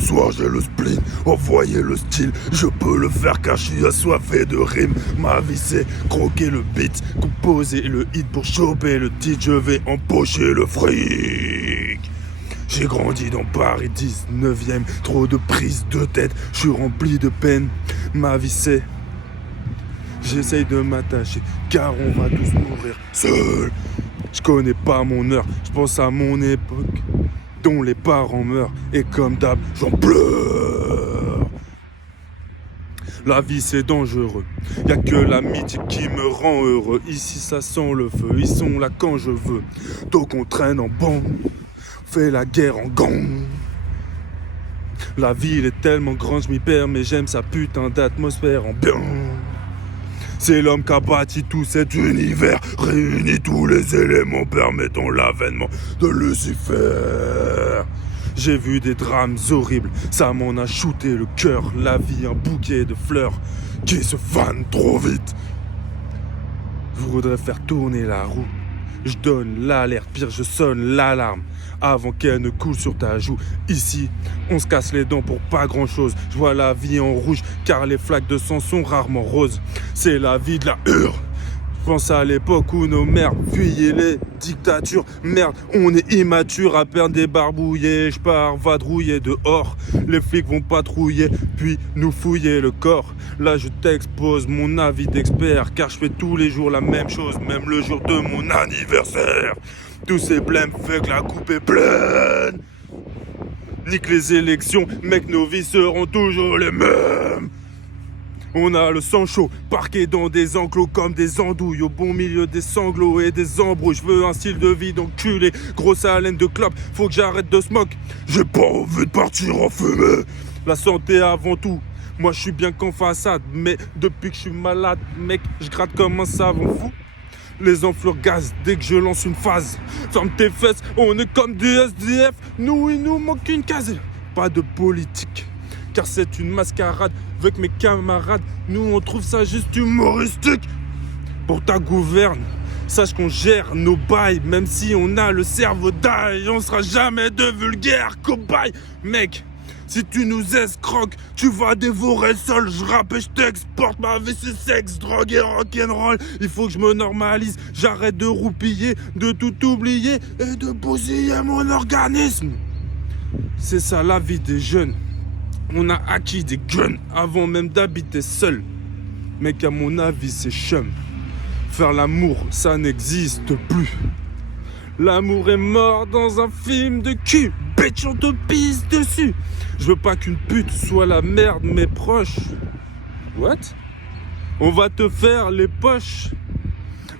soir j'ai le spleen, envoyez le style. Je peux le faire car je suis assoiffé de rimes. Ma vie c'est croquer le beat, composer le hit pour choper le titre. Je vais empocher le fric. J'ai grandi dans Paris 19ème, trop de prises de tête, je suis rempli de peine. Ma vie c'est... J'essaye de m'attacher, car on va tous mourir seul. Je connais pas mon heure, je pense à mon époque, dont les parents meurent, et comme d'hab, j'en pleure. La vie c'est dangereux, y'a que l'amitié qui me rend heureux. Ici ça sent le feu, ils sont là quand je veux. Donc on traîne en bande, fait la guerre en gang. La ville est tellement grande, je m'y perds, mais j'aime sa putain d'atmosphère ambiante. C'est l'homme qui a bâti tout cet univers, réunit tous les éléments permettant l'avènement de Lucifer. J'ai vu des drames horribles, ça m'en a shooté le cœur. La vie, un bouquet de fleurs qui se fanent trop vite. Je voudrais faire tourner la roue. Je donne l'alerte, pire je sonne l'alarme avant qu'elle ne coule sur ta joue. Ici, on se casse les dents pour pas grand chose. Je vois la vie en rouge car les flaques de sang sont rarement roses. C'est la vie de la hure. Je pense à l'époque où nos mères fuyaient les dictatures. Merde, on est immature à peine débarbouillé. Je pars vadrouiller dehors. Les flics vont patrouiller puis nous fouiller le corps. Là je t'expose mon avis d'expert, car je fais tous les jours la même chose, même le jour de mon anniversaire. Tous ces blèmes fait que la coupe est pleine. Nique les élections, mec, nos vies seront toujours les mêmes. On a le sang chaud, parqué dans des enclos comme des andouilles, au bon milieu des sanglots et des embrouilles. Je veux un style de vie d'enculé, grosse haleine de clope, faut que j'arrête de smoke. J'ai pas envie de partir en fumée. La santé avant tout, moi je suis bien qu'en façade, mais depuis que je suis malade, mec, je gratte comme un savon fou. Les enflures gaz dès que je lance une phase. Ferme tes fesses, on est comme des SDF, nous il nous manque une case. Pas de politique, car c'est une mascarade. Avec mes camarades, nous on trouve ça juste humoristique. Pour ta gouverne, sache qu'on gère nos bails, même si on a le cerveau d'ail. On sera jamais de vulgaires cobayes. Mec, si tu nous escroques, tu vas dévorer le sol. Je rappe et je t'exporte, ma vie c'est sexe, drogue et rock'n'roll. Il faut que je me normalise, j'arrête de roupiller, de tout oublier et de bousiller mon organisme. C'est ça la vie des jeunes. On a acquis des guns avant même d'habiter seul. Mec, à mon avis, c'est chum. Faire l'amour, ça n'existe plus. L'amour est mort dans un film de cul. Bitch, on te pisse dessus. Je veux pas qu'une pute soit la merde, mes proches. What? On va te faire les poches.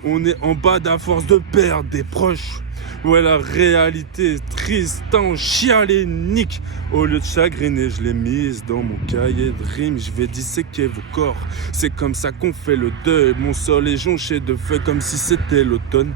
On est en bas d'à force de perdre des proches. Ouais, la réalité est triste, en chialer nique. Au lieu de chagriner, je l'ai mise dans mon cahier de rimes. Je vais disséquer vos corps. C'est comme ça qu'on fait le deuil. Mon sol est jonché de feuilles comme si c'était l'automne.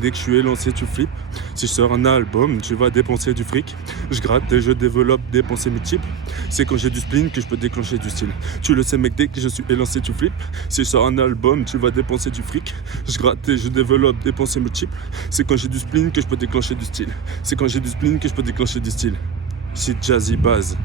Dès que je suis élancé, tu flippes. Si je sors un album, tu vas dépenser du fric. Je gratte et je développe des pensées multiples. C'est quand j'ai du spleen que je peux déclencher du style. Tu le sais mec, dès que je suis élancé, tu flippes. Si je sors un album, tu vas dépenser du fric. Je gratte et je développe des pensées multiples. C'est quand j'ai du spleen que je peux déclencher du style. C'est quand j'ai du spleen que je peux déclencher du style. C'est Jazzy Baz.